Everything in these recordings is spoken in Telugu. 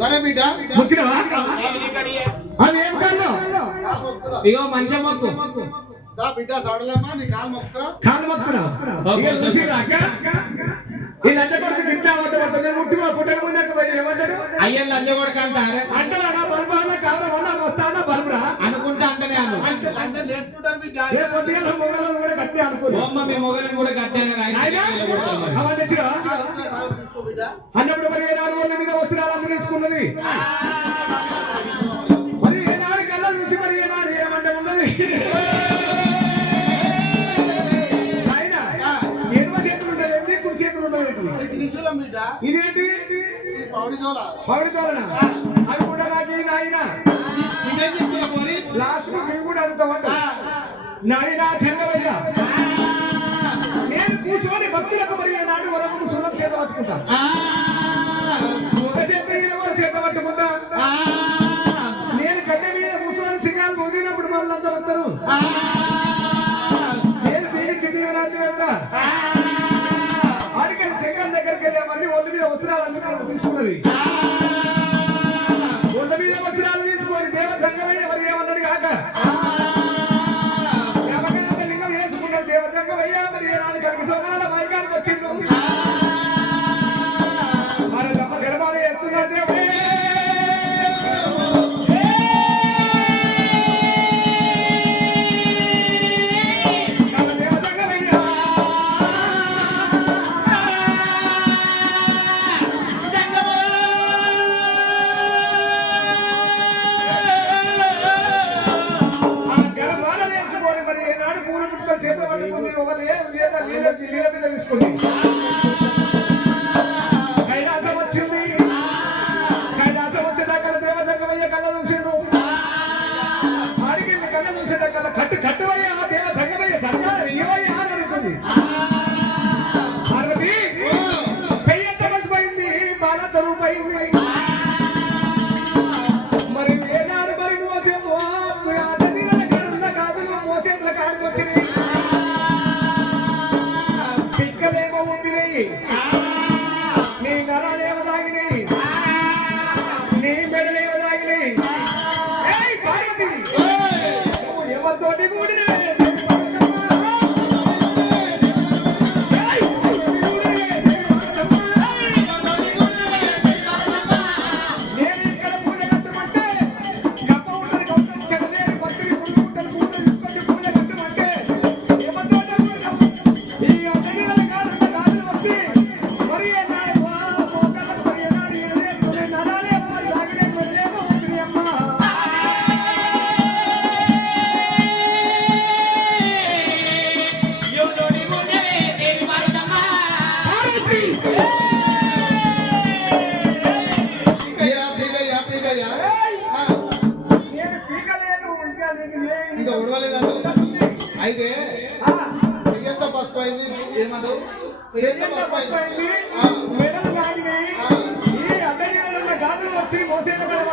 సరే బిడ్డ ముక్కినవా అవి ఏం కాళ్ళు ఇగో మంచం మొక్కు బిడ్డ సడలమ్మా నీ కాలు మొక్కురా కాళ్ళు మొక్కురా ఇక చూసిరా అక్క ఈ లంచ కొడుకు గిట్లా వద్ద పడుతుంది ముట్టి మా పుట్టక ముందుకు పోయి ఏమంటాడు అయ్యా లంచ కొడుకు అంటారు అంటారా బల్బు అన్న కావాలన్నా వస్తానా బల్బురా అనుకుంటా అంటేనే అను అందరూ నేర్చుకుంటారు బిడ్డ ఏ పొద్దుగా మొగలను కూడా కట్టి అనుకోరు మీ మొగలను కూడా కట్టాను అవన్నీ వచ్చిరా తీసుకో బిడ్డ అన్నప్పుడు మరి ఏనాడు వాళ్ళ మీద వస్త్రాలు అందరూ తీసుకున్నది మరి ఏనాడు కల్లా చూసి మరి ఏనాడు ఏమంటే ఉన్నది ఇదేంటి పౌడి తోలన అవి కూడా నాకు నాయన లాస్ట్ మేము కూడా అడుగుతామంట నాయన చంద్రవయ్య నేను కూర్చొని భక్తులకు మరి నాడు వరకు సున్నం చేత పట్టుకుంటా ఒక చేత ఇరవై చేత పట్టుకుంటా నేను గడ్డ మీద కూర్చొని సింగాలు వదిలినప్పుడు వాళ్ళందరూ నేను దీనికి దీవనాన్ని వెళ్తా దగ్గరికి వెళ్ళామని ఒంటి మీద వస్త్రాలన్నీ తీసుకున్నది ఒంటి మీద వస్త్రాలు తీసుకొని దేవ సంగమయ్య మరి ఏమన్నాడు కాక లింగం వేసుకున్నాడు దేవ సంగమయ్య మరి ఏనాడు కలిగి సోమనాల మైకానికి వచ్చిండు మరి తమ గర్భాలు వేస్తున్నాడు దేవుడే కైలాసం వచ్చింది కైలాసం వచ్చేదాకా దేవ సంగమయ్య కళ్ళ చూసిండు ఆడికెళ్ళి కళ్ళ చూసేదాకా కట్టువయ్యా దేవ సంగమయ్య సంగారం ఇవయ్యా అని అడుగుతుంది పార్వతి పెయ్యంత మసిపోయింది బాలంత రూపయింది మరి ఏనాడు మరి మోసేమో అడ్డదీల కాడున్న కాదులు మోసేంద్ర కాడికి వచ్చినాయి నీ నరాలేవ తాగినాయి నీ మెడలేవ తాగినాయి పార్వతి నువ్వు ఎవరితోటి కూడినవే నేను ఇక్కడ పూజ కట్టమంటే గప్ప ఉంటుంది గౌతం చెడలేని పత్రి పురుగు పుట్టలు పూజ తీసుకొచ్చి పూజ కట్టమంటే ఎవరితోటి ఈ అద్దగిల కాడున్న గాజులు వచ్చి మరి ఇంకా ఉడవలేదంట అయితే ఎంత పసుపు అయింది ఏమంటావు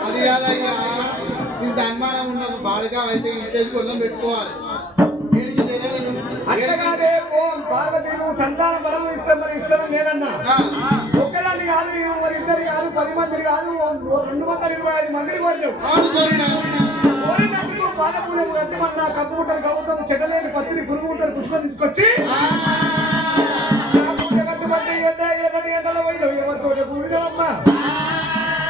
అది కాదయ్యా ఇంత అనుమానం ఉన్నది బాలిక అయితే ఇంటేసి కొల్లం పెట్టుకోవాలి అట్టగానే పార్వతి నువ్వు సంతానం బలం ఇస్తామని ఇస్తాను నేనన్నా ఒకదాన్ని కాదు మరి ఇద్దరు కాదు 10 మంది కాదు 225 మందిని కోరినందుకు పాదపూజకు రద్దమన్నా కప్పు ఉంటారు గౌతం చెడలేని పత్తిని పురుగు ఉంటారు పుష్పం తీసుకొచ్చి పూజ కట్టుబట్టి ఎన్నటి ఎండలో పోయినావు ఎవరితో కూడినమ్మా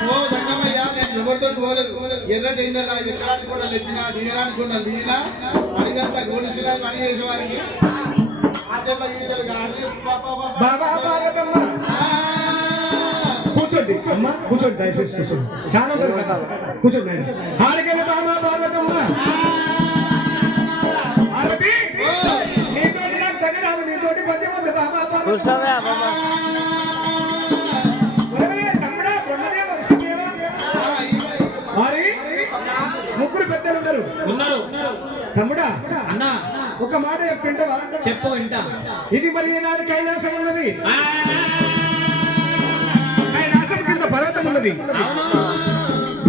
ఓ సంగమయ్య నేను ఎవరితో పోలేదు ఎర్రటి ఎండలా ఎక్కడానికి కూడా లెక్కినా దిగడానికి కూడా దిగినా పనిగంతా గోలిసినా పని చేసేవారికి ఆచరణ గీతలు కానీ బాబా పార్వతమ్మ కూర్చోండి అమ్మా కూర్చోండి దయచేసి కూర్చోండి చాలా ఉంటుంది కదా కూర్చోండి ఆడికెళ్ళి బాబా పార్వతమ్మ పార్వతి నీతోటి నాకు దగ్గర నీతోటి పద్యం ఉంది బాబా మరి ముగ్గురు పెద్దలు ఉన్నారు తమ్ముడా అన్నా ఒక మాట చెప్తుంటావా చెప్పు వింటా ఇది మరి ఈనాడు కైలాసం ఉన్నది కైలాసం కింద పర్వతం ఉన్నది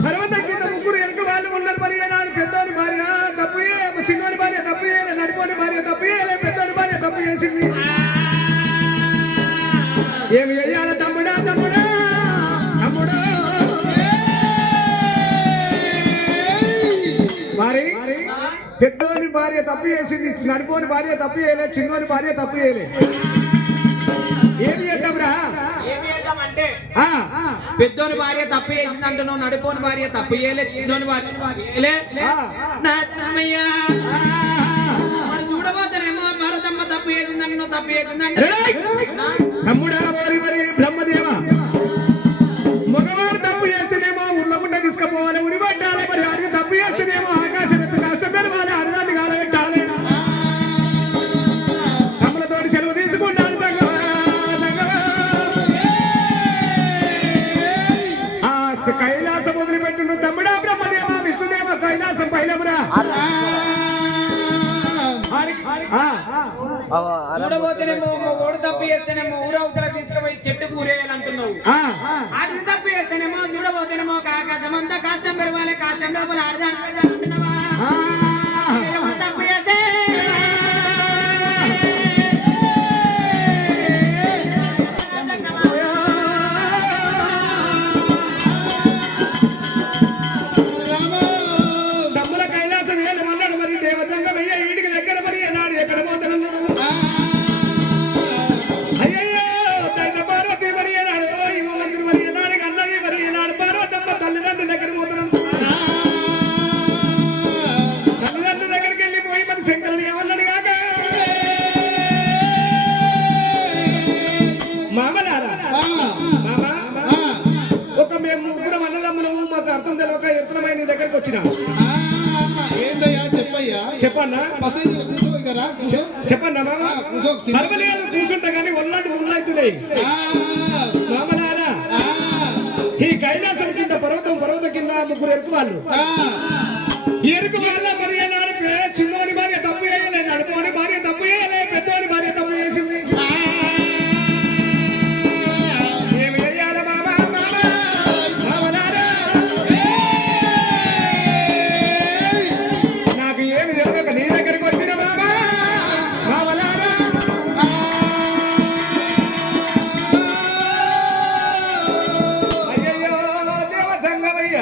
పర్వతం కింద ముగ్గురు వెనుక వాళ్ళు ఉన్నారు మరి ఈనాడు పెద్దోని భార్య తప్పు చిన్నోని భార్య తప్పు నడిపోని భార్య తప్పు పెద్దోని భార్య తప్పు చేసింది ఏమి చెయ్యాలి తమ్ముడా తమ్ముడా తమ్ముడా భార్య తప్పు చేసింది, నడిపోని భార్య తప్పు చేయలే, చిన్నోని భార్య తప్పు చేయలే. ఏమి చేద్దాంరా? ఏమి చేద్దామంటే ఆ, పెద్దోని భార్య తప్పు చేసింది అంటున్నావు, నడిపోని భార్య తప్పు చేయలే, చిన్నోని భార్య చేయలే. ఆ, నా తమ్మయ్య మరి చూడబోతేనేమో భారతమ్మ తప్పు చేసిందంటే నువ్వు తప్పు చేసిందంటే రేయ్! తమ్ముడా ఓరి మరి బ్రహ్మదేవ, మగవాడు తప్పు చేస్తేనేమో ఉర్లగుంట తీసుకుపోవాలి, ఉరి పట్టాలి. మరి ఆడికి తప్పు చేస్తేనేమో ఆకాశం ఎత్తు కష్టం పెరవాలి, అడదాన్ని కాలబెట్టాలి. తమ్ములతోటి సెలవు తీసుకున్నాడు కైలాసం వదిలిపెట్టు తమ్ముడా బ్రహ్మదేవ, విష్ణుదేవ కైలాసం పైలమురా. చూడబోతేనేమో ఓడు తప్పు చేస్తేనేమో ఊరవతల తీసుకుపోయి చెట్టు కూరేయాలంటున్నావు. ఆడికి తప్పు చేస్తేనేమో చూడబోతేనేమో ఆకాశం అంతా కాష్టం పెరవాలి, కాష్టం లోపల ఆడదాని అంటున్నావా? ఎవరు తప్పు చేస్తే తమ్ముల కైలాసం ఏమన్నాడు మరి దేవసంగం అయ్యా వీడికి దగ్గర మరి అన్నాడు. ఎక్కడ పోతాడన్నాడు? అయ్యయ్యో దైవ పార్వతి మరి అన్నాడు, ఇవ మంత్రి మరి అన్నాడు, అన్నది మరి అన్నాడు. పార్వతమ్మ తల్లిదండ్రుల దగ్గర పోతున్నాడు. తల్లిదండ్రుల దగ్గరికి వెళ్ళిపోయి మరి శంకరుడు ఏమన్నాడు కాక, మామలారా మామా, ఒక మేము ముగ్గురం అన్నదమ్ములము, మాకు అర్థం తెలియక ఎత్తులమై నీ దగ్గరికి వచ్చినా. ఏందయ్యా చెప్పయ్యా? చెప్పన్నా పసంది కూర్చోయి కదా, కూర్చో. చెప్పన్నా మామ. కూర్చో. పర్వాలేదు కూర్చుంటా కానీ ఒళ్ళంటి ముళ్ళైతున్నాయి. మామలారా, ఈ కైలాసం కింద పర్వతం కింద ముగ్గురు ఎరుకు వాళ్ళు. ఎరుకు వాళ్ళ మరి నాడు చిన్నోని భార్య తప్పు చేయలే, నడుపోని భార్య తప్పు చేయలే, పెద్దోని భార్య తప్పు చేసింది. ఏమి చెయ్యాలి మామ? మామలారా, నాకు ఏమి తెలియక నీ దగ్గరికి వచ్చిన మామ. మామలారా, అయ్యయ్యో దేవ సంగమయ్య,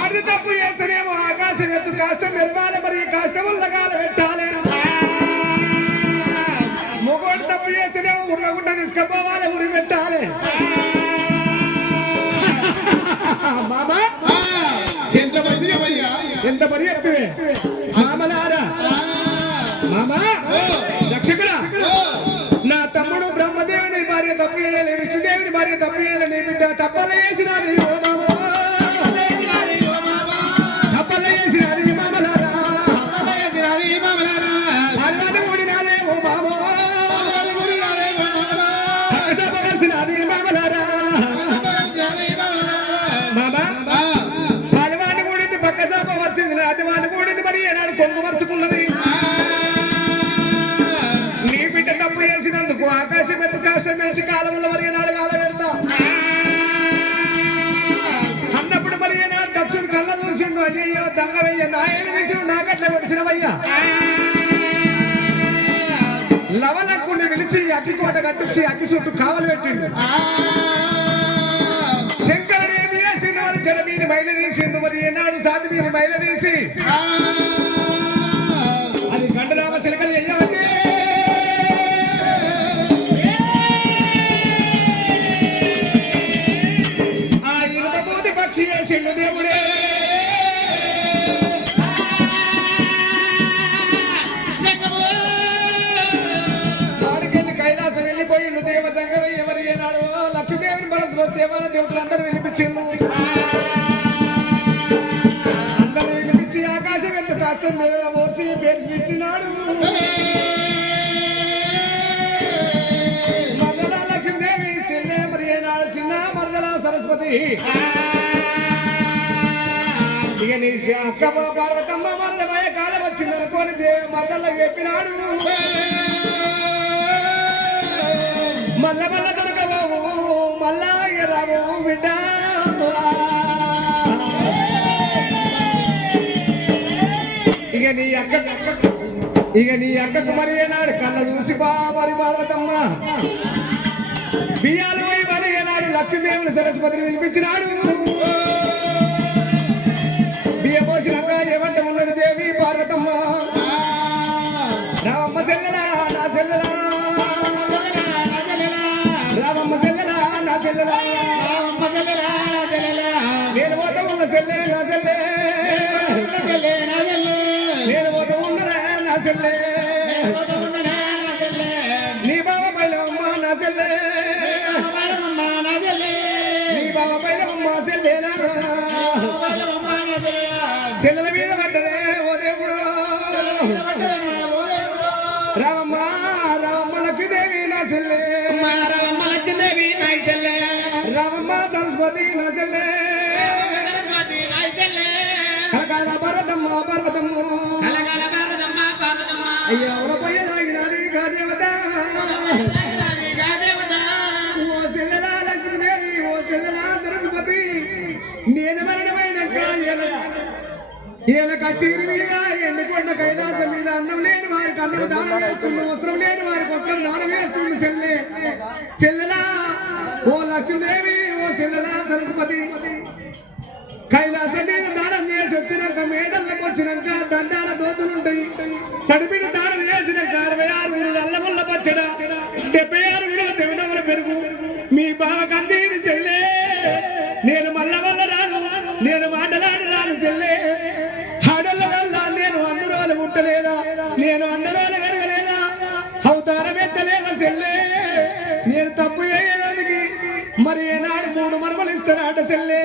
ఆడి తప్పు చేస్తేనేమో ఆకాశం ఎత్తు కాష్టం మెరవాలి, మరి ఈ కాష్టం లగాల పెట్టాలి. మొగోడు తప్పు చేస్తేనేమో ఉర్లగుంట తీసుకుపోవాలి, ఉరి పెట్టాలి. మామా ఎంత మందిరమయ్యా? ఎంత పని చెప్తువే మామలారా. మామా రక్షకుడా, నా తమ్ముడు బ్రహ్మదేవుని భార్య తప్పు చేయలే, విష్ణుదేవుని భార్య తప్పు చేయలే, నీ బిడ్డ తప్పల చేసినది ఓ మామా, తప్పల చేసినది మామలారా, అల్వాన్ని ఊడినాలే ఓ మామో, తప్పవలసినది మామలారా. మామా అలవాన్ని కూడింది, పక్క సాప వరిచింది, రాజవాన్ని కూడింది, మరి ఏనాడు కొంగు వరుసుకున్నది. నీ బిడ్డ తప్పు చేసినందుకు ఆకాశం ఎత్తు కాష్టం వేసి కాలంలో మరి ఏనాడు కాల పెడతా అన్నప్పుడు మరి ఏనాడు దక్షుడు కళ్ళ చూసిండు. అయ్యో దంగవయ్య నాయన తీసి నాకట్లే పొడిసినవయ్యా. లవలక్కుని పిలిచి అగ్గికోట కట్టించి అగ్గి చుట్టూ కావలు పెట్టిండు. శంకరుడు ఏమి చేసిండు? మరి జడ మీద మైల తీసిండు, మరి ఏనాడు సాతి మీద మైల తీసి అది గండరామ చిలకలు చెయ్యమంటే ఆ ఇనుపబోతి పక్షి చేసిండు దేవుడే. వాడికెళ్ళి కైలాసం వెళ్ళిపోయిండు దేవ సంగమయ్య. మరి ఏనాడు లక్ష్మీదేవిని బలస్పతి దేవాల దేవుడు అందరూ వినిపించిండు. అందరూ వినిపించి ఆకాశం ఎంత కాష్టం మీద ఓర్చి పేర్చినాడు. మరదల లక్ష్మీదేవి చెల్లె మరి ఏనాడు చిన్న మరదల సరస్వతి. ఇక నీ అక్క పార్వతమ్మ మల్లమయ కాలం వచ్చిందనుకోని మరదల్ల చెప్పినాడు. మల్ల మల్ల దొరకబాబు మళ్ళా రాము బిడ్డ. ఇక నీ అక్కకు మరి ఏనాడు కళ్ళ చూసి మరి పార్వతమ్మ బియ్యాలు పోయి మరి ఏనాడు లక్ష్మీదేవుని సరస్వతిని పిలిపించినాడు. బియ్య పోసినాక ఏమంటే తంగడి దేవి పార్వతమ్మ రామమ్మ చెల్లెలా నా చెల్లెలా రామమ్మ చెల్లెలా నా చెల్లెలా నేను పోత ఉన్న చెల్లె నా చెల్లె నేను పోత ఉన్నరా నా చెల్లె నీ బావ బయలమ్మ నా చెల్లె నీ బావ బయలమ్మ చెల్లెలా చెల్లెల మీద పడ్డదే ఓ దేవుడు రామమ్మ రామమ్మ లక్ష్మీదేవి నా చెల్లె రామమ్మ లక్ష్మీదేవి నా చెల్లె రామమ్మ సరస్వతి నా చెల్లె సరస్వతి నా చెల్లె కలకాల పర్వతమ్మ పర్వతమ్మ కలకాల పార్వతమ్మ పార్వతమ్మ అయ్యా ఉలపయ్య సాగినాది కాదేవత ఓ చెల్లెలా లక్ష్మీదేవి ఓ చెల్లెలా సరస్వతి నేను మరణమైనాక ఏలక చీరి మీద ఎండికొండ కైలాసం మీద అన్నం లేని వారికి అన్నం దానం వేస్తుండు వస్త్రం లేని వారికి వస్త్రం దానం వేస్తుండు చెల్లెలా ఓ లక్ష్మీదేవి ఓ చెల్లెలా సరస్వతి కైలాసం మీద దానం చేసి వచ్చినాక మేడల్లోకి వచ్చినాక దండాల దోతులుంటాయి తడిపిన దానం చేసినాక 66 విరులు అల్లముల్ల పచ్చడ 76 విరుల తెవనవల పెరుగు మీ బావ కందీని చెల్లె నేను మల్ల వల్ల రాను నేను మాటలాడి రాను చెల్లె ఆడళ్ళ వల్ల నేను అందరోలు ముట్టలేదా నేను అందరోలు వెరగలేదా అవతారం ఎత్తలేదా చెల్లె నేను తప్పు చేయడానికి మరి ఏనాడు 3 మరమలు ఇస్తారాట చెల్లె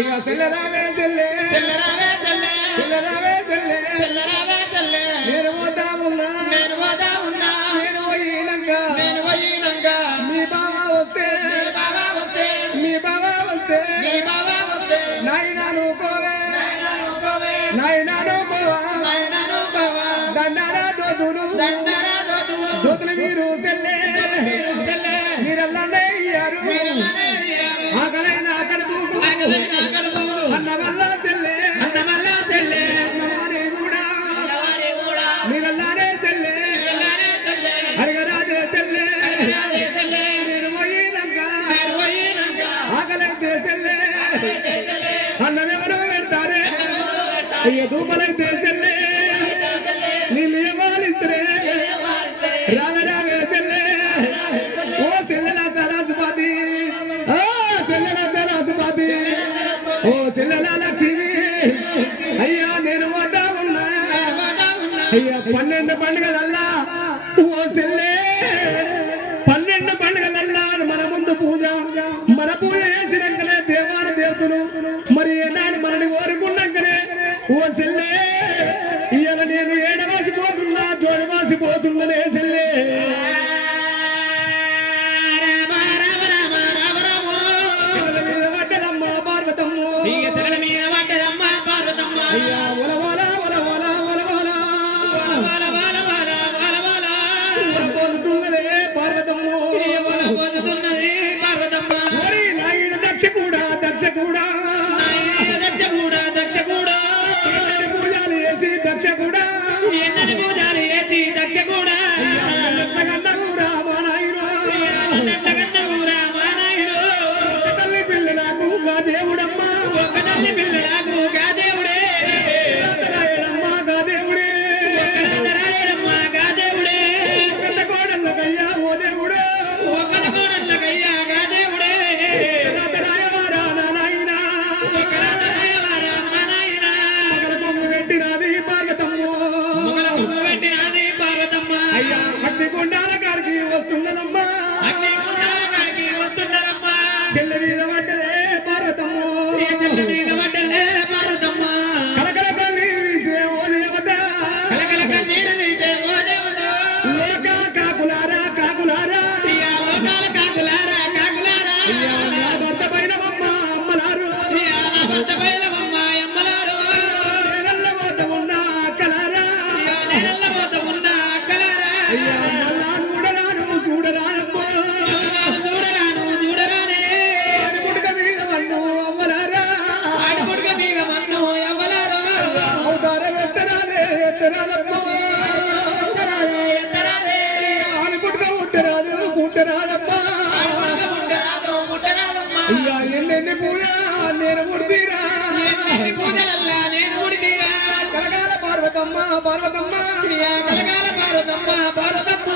ఇక చెల్లెరావే చెల్లె చెల్లెరావే చెల్లె చెల్లెరావే చెల్లె చెల్లెరావే చెల్లె నేను పోతా ఉన్నా నేను పోతా ఉన్నా నేను పోయినాక నేను పోయినాక మీ బావ వస్తే నీ బావ వస్తే మీ బావ వస్తే నీ బావ వస్తే నాయనా నువ్వుకోవే నాయనా నువ్వుకోవే నాయనా నువ్వుకోవా నాయనా నువ్వుకోవా దండారా దోతులు దండరా దోతులు దోతులు మీరు చెల్లె చెల్లె మీరల్లానే ఇయ్యారు మీరలానే అయ్యారు ఆకలైన అక్కడ దూకు ఆకలైన అక్కడ దూకు అన్న వల్ల చెల్లె అన్నమల్ల చెల్లె అన్నవారే కూడా అన్నవాడే కూడా మీరల్లానే చెల్లె మీరలానే చెల్లె అడగరాదే చెల్లె అడగరాదే చెల్లె నేను పోయినాక నేను పోయినాక ఆకలైతే చెల్లె ఆకలైతే చెల్లె అన్నం ఎవరు పెడతారే అయ్య దూపలైతే చెల్లె నీళ్ళు ఏమాలిస్తే రావే రావే చెల్లె ఓ చెల్లెల సరస్వతి ఓ చెల్లెల సరస్వతి ఓ చెల్లెల లక్ష్మి అయ్యా నేను వద్దా ఉన్నా అయ్యా 12 పండుగలల్లా ఓ చెల్లె 12 పండుగలల్లా మన ముందు పూజ మన పూజ చేసినాకనే దేవాన దేవతలు మరి ఏనాడు మనని కోరుకున్నాకనే ఓ చెల్లె ఇవాళ నేను ఏడవాసిపోతున్నా జోడవాసిపోతున్ననే చెల్లె రామ రామ రామ రామ రామ చెల్లెల మీద పడ్డదమ్మ పార్వతమ్మ నీయ చెల్లెల మీద పడ్డదమ్మ పార్వతమ్మ అయ్యా ఒలవల ఒలవల ఒలవల వాల వాల వాల వాల వాల ఒలపోతున్నదే పార్వతమ్మ వాల పోతున్నది పార్వతమ్మ ఓరి నాయుడు దక్ష కూడా దక్ష కూడా పూజలు చేసి దక్ష కూడా ఎన్నని పూజలు వేసి దక్ష కూడా పార్వతమ్మ కలకాల పార్వతమ్మ పార్వతమ్మ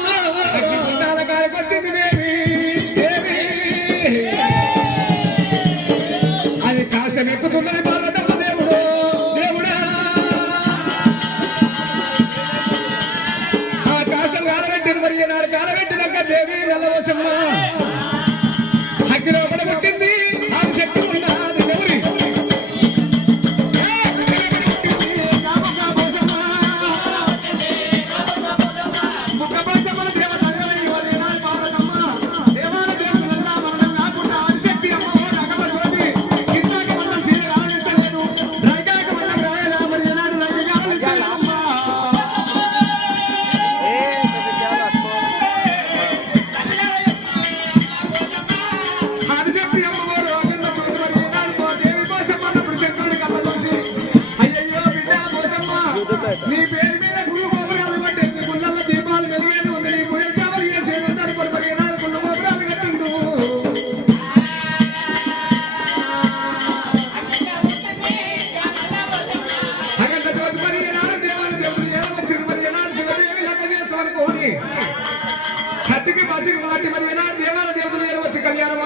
అగ్గిగుండాల కాడికొచ్చింది దేవి దేవి అది కాష్టం ఎక్కుతున్నది పార్వతమ్మ దేవుడు దేవుడా ఆ కాష్టం కాలబెట్టిన మరి నాడు కాలబెట్టినాక దేవి నల్లవసమ్మ అగ్గిలో కూడా పుట్టింది ఆ శక్తి ఉన్నది గౌరి నీ పేరు మీద గుళ్ళు గోపురాలు కట్టేసి గుళ్ళల్లో దీపాలు వెలిగేది ఉంది నీ పూజ సేవలు చేసేది ఉందని కొడుకు ఏనాడు గుళ్ళు గోపురాలు కట్టిండు అగంట జ్యోతి మరి ఏనాడు దేవాలు దేవుడు ఏమొచ్చింది మరి ఏనాడు శివదేవి లెక్క చేస్తామని కోని కత్తికి బసికి మాటి మరి ఏనాడు దేవాల దేవుడు ఏమొచ్చి కళ్యాణం